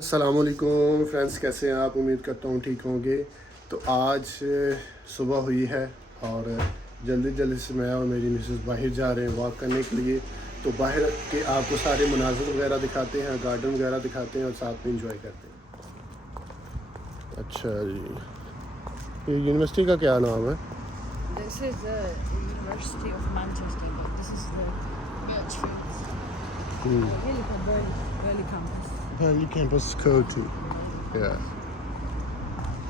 अस्सलामुअलैकुम फ्रेंड्स, कैसे हैं आप? उम्मीद करता हूँ ठीक होंगे। तो आज सुबह हुई है और जल्दी जल्दी से मैं और मेरी मिसेस बाहर जा रहे हैं वॉक करने के लिए। तो बाहर के आपको सारे मनाज़िर वगैरह दिखाते हैं, गार्डन वगैरह दिखाते हैं और साथ में इंजॉय करते हैं। अच्छा जी, ये यूनिवर्सिटी का क्या नाम है? This is the University of Manchester, but this is the Birchfields. Really for Burley campus. Burley campus go to. Yeah.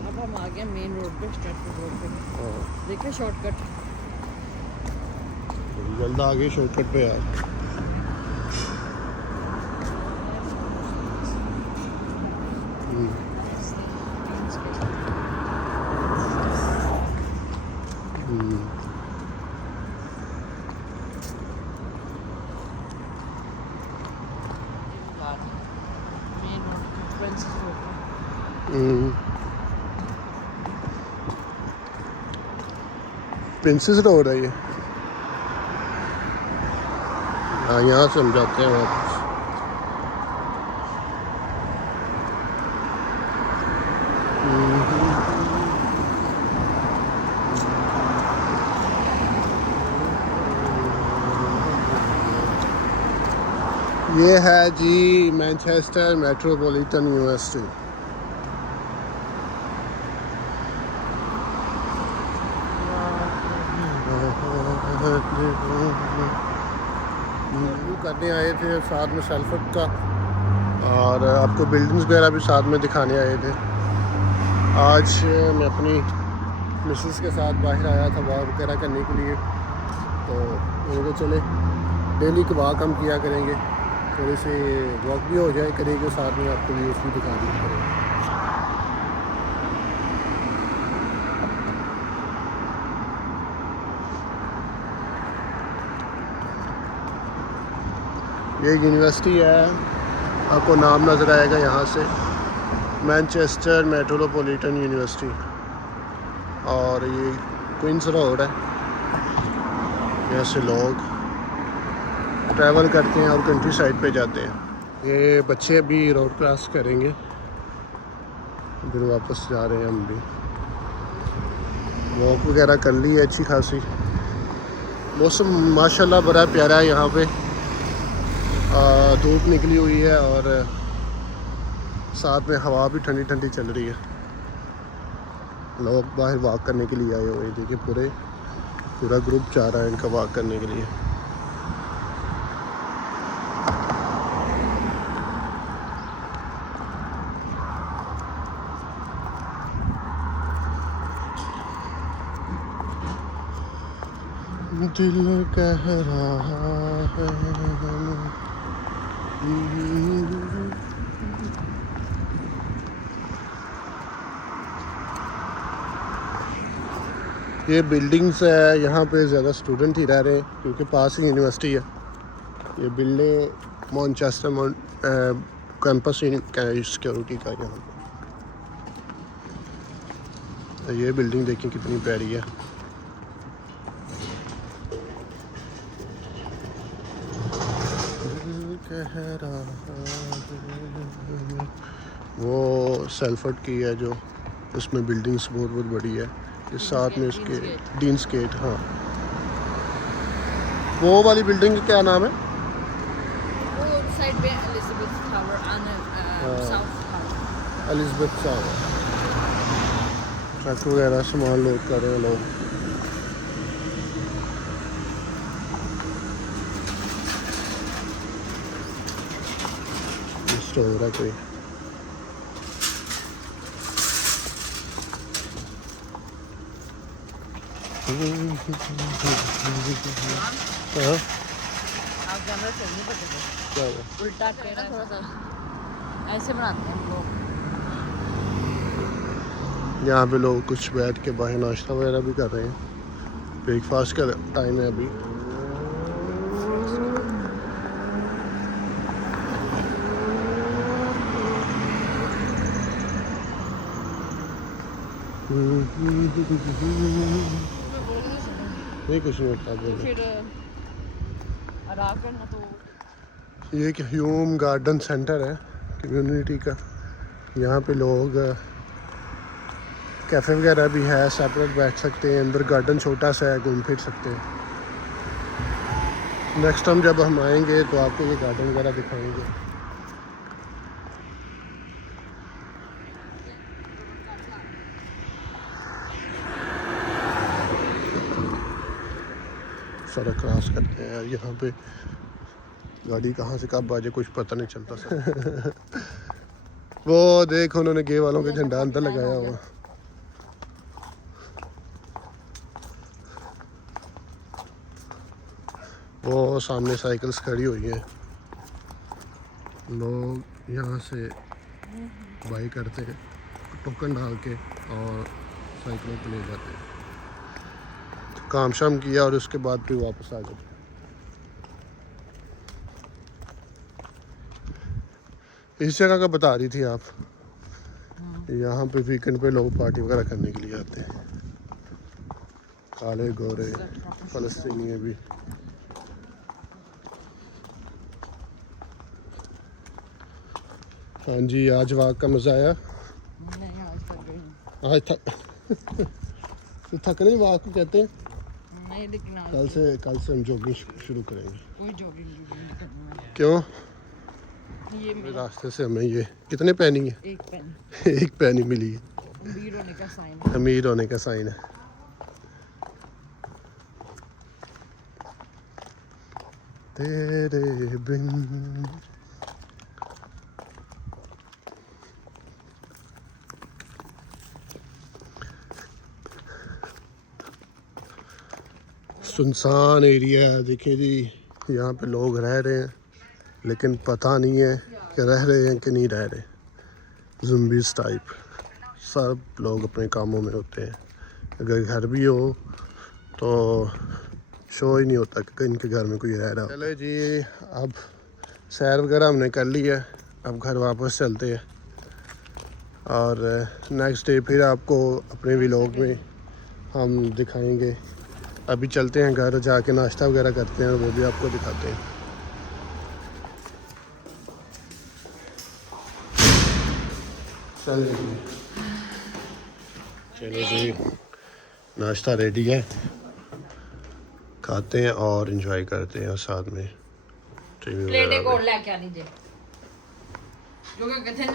अब हम आ गए मेन रोड पे, स्ट्रेटफोर्ड रोड पे। देखिए शॉर्टकट। जल्द आगे शॉर्टकट पे यार। मेन रोड पे, प्रिंसेस रोड पे। प्रिंसेस रोड है ये। हाँ, यहाँ से हम जाते हैं वापस। ये है जी मैनचेस्टर मेट्रोपॉलिटन यूनिवर्सिटी। रिव्यू करने आए थे साथ में सेल्फट का, और आपको बिल्डिंग्स वगैरह भी साथ में दिखाने आए थे। आज मैं अपनी मिसेस के साथ बाहर आया था वॉक वगैरह करने के लिए। तो मैंने कहा चले डेली की वॉक हम किया करेंगे, थोड़ी सी वॉक भी हो जाए करेंगे, साथ में आपको व्यूज़ भी दिखा दिया करेंगे। ये यूनिवर्सिटी है, आपको नाम नज़र आएगा यहाँ से, मैनचेस्टर मेट्रोपॉलिटन यूनिवर्सिटी। और ये क्वींस रोड है, यहाँ से लोग ट्रैवल करते हैं और कंट्री साइड पे जाते हैं। ये बच्चे अभी रोड क्रॉस करेंगे, फिर वापस जा रहे हैं। हम भी वॉक वगैरह कर ली है अच्छी खासी। मौसम माशाल्लाह बड़ा प्यारा है यहाँ पे। धूप निकली हुई है और साथ में हवा भी ठंडी ठंडी चल रही है। लोग बाहर वॉक करने के लिए आए हुए हैं। देखिए पूरा ग्रुप जा रहा है इनका वॉक करने के लिए। दिल कह रहा है ये बिल्डिंग्स है, यहाँ पे ज़्यादा स्टूडेंट ही रह रहे हैं क्योंकि पास ही यूनिवर्सिटी है। ये बिल्डिंग मैनचेस्टर कैंपस सिक्योरिटी का यहाँ पे। ये बिल्डिंग देखिए कितनी प्यारी है। वो सेल्फर्ड की है जो, उसमें बिल्डिंग्स बहुत बड़ी है। इस साथ में उसके डीन्स गेट। हाँ, वो वाली बिल्डिंग का क्या नाम है? वो साइड पे एलिजाबेथ टावर और south tower. Elizabeth tower. Truck वगैरह सामान लोड कर रहे हैं लोग। स्टोर है कोई। हाँ, आप कैमरा चल नहीं पड़ते क्या हुआ? उल्टा टेढ़ा थोड़ा सा ऐसे बनाते हैं लोग। यहाँ पे लोग कुछ बैठ के बाहर नाश्ता वगैरह भी कर रहे हैं। ब्रेकफास्ट का टाइम है अभी। नहीं, कुछ नहीं होता बोलो। फिर आराम करना तो ये एक ह्यूम गार्डन सेंटर है कम्युनिटी का। यहाँ पे लोग कैफ़े वगैरह भी है, सेपरेट बैठ सकते हैं, अंदर गार्डन छोटा सा है, घूम फिर सकते हैं। नेक्स्ट टाइम जब हम आएंगे तो आपको ये गार्डन वगैरह दिखाएंगे। सड़क क्रॉस करते हैं यार, यहाँ पे गाड़ी कहाँ से कब बाजे कुछ पता नहीं चलता सर। वो देख उन्होंने गे वालों के झंडा अंदर लगाया हुआ। वो सामने साइकिल्स खड़ी हुई हैं, लोग यहाँ से बाई करते हैं टोकन डाल के और साइकिलों पे ले जाते हैं। तो काम शाम किया और उसके बाद फिर वापस आ गए। इस जगह का बता रही थी आप, यहाँ पे वीकेंड पे लोग पार्टी वगैरह करने के लिए आते हैं, काले गोरे फलस्तीनी है भी। हाँ जी, आज वाक का मज़ा आया। नहीं, आज तक गई आज थक तो थकने वाक को कहते हैं। नहीं, लेकिन आज कल से हम जॉगिंग शुरू करेंगे। कोई जॉगिंग नहीं करना है। क्यों? ये मेरा रास्ते से हमें ये कितने पैनी है? एक पेन एक पैनी मिली है। अमीर होने का साइन है। अमीर होने का साइन है। तेरे बिन सुनसान एरिया है। देखिए जी, यहाँ पे लोग रह रहे हैं लेकिन पता नहीं है कि रह रहे हैं कि नहीं रह रहे। ज़ुम्बीज़ टाइप सब लोग अपने कामों में होते हैं। अगर घर भी हो तो शो ही नहीं होता कि इनके घर में कोई रह रहा हो। चले जी, अब सैर वगैरह हमने कर ली है, अब घर वापस चलते हैं और नेक्स्ट डे फिर आपको अपने व्लॉग में हम दिखाएंगे। अभी चलते हैं घर, जाके नाश्ता वगैरह करते हैं और वो भी आपको दिखाते हैं। चलो जी, नाश्ता रेडी है, खाते हैं और एंजॉय करते हैं और साथ में टीवी प्लेट एक वगैरह और लेके आनी जे क्योंकि कितने